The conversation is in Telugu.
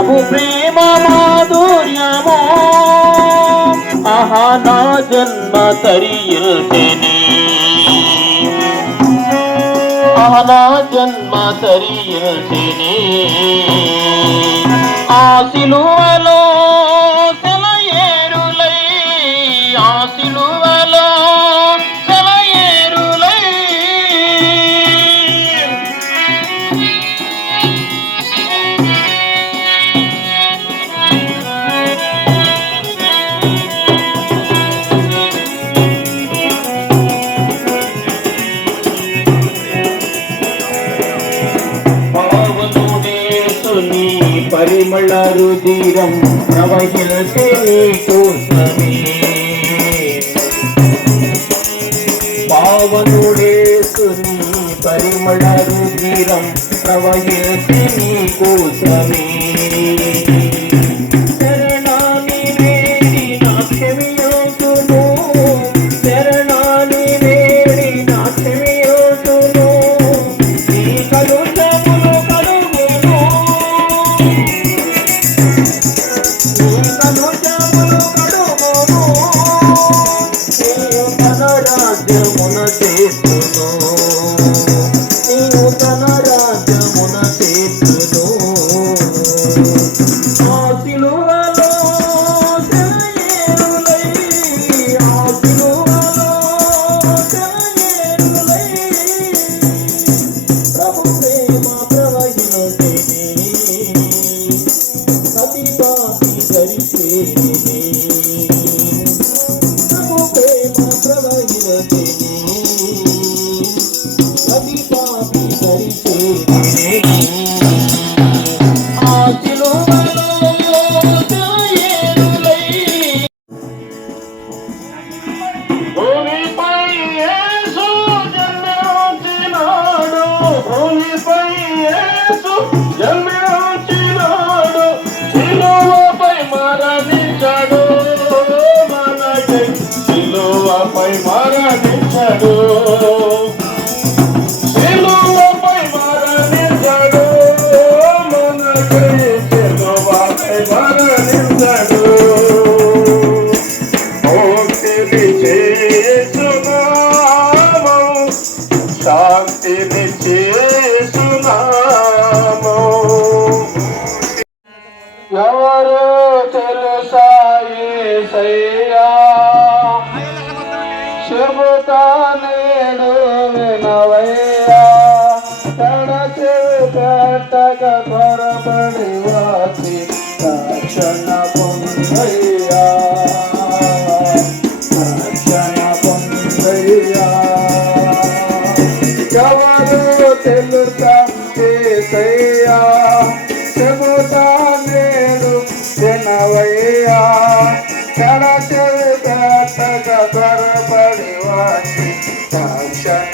ప్రభు ప్రేమ మాధుర్యమో ఆహా నా జన్మ తరియుతేనే ఆహా నా జన్మ తరియుతేనే ఆ సిలువలో సెలయేరులై ఆ సిలువలో సెలయేరులై పరిమళ రుధిరం ప్రవహించే కోసమే పావనుడేసుని పరిమళ రుధిరం ప్రవహించే కోసమే శరణాని వేడి నా క్షమియోతును శరణాని వేడి నా క్షమియోతును నీ కలుషములు కలుగును రాజ్యమున చేతును నీవు తన రాజ్యమున చేతును ఆ సిలువలో సెలయేరులై ఆ సిలువలో సెలయేరులై ప్రభు ప్రేమ ప్రవహించేనే ప్రతి పాపి ధరిచేనే ప్రభు ప్రేమ ప్రవహించేనే ప్రతి పాపి ధరిచేనే ఆ సిలువలో సెలయేరులై భూమిపై యేసు జన్మించినాడు భూమిపై యేసు జన్మించినాడు సిలువపై మరణించాడు మనకై సిలువపై మరణించాడు సిలువపై మరణించాడు మనకై సిలువపై మరణించాడు భక్తిని చేసునాము శాంతిని చేసునాము ఎవరు తెలుసా యేసయ్యా చెబుతా నేడు వినవయ్యా తడచెవి పెట్టక త్వరపడి వచ్చి రక్షణ పొందయ్యా రక్షణ పొందయ్యా ఎవరు తెలుసా యేసయ్యా చెబుతా నేడు వినవయ్యా తడచెవి పెట్టక త్వరపడి వచ్చి రక్షణ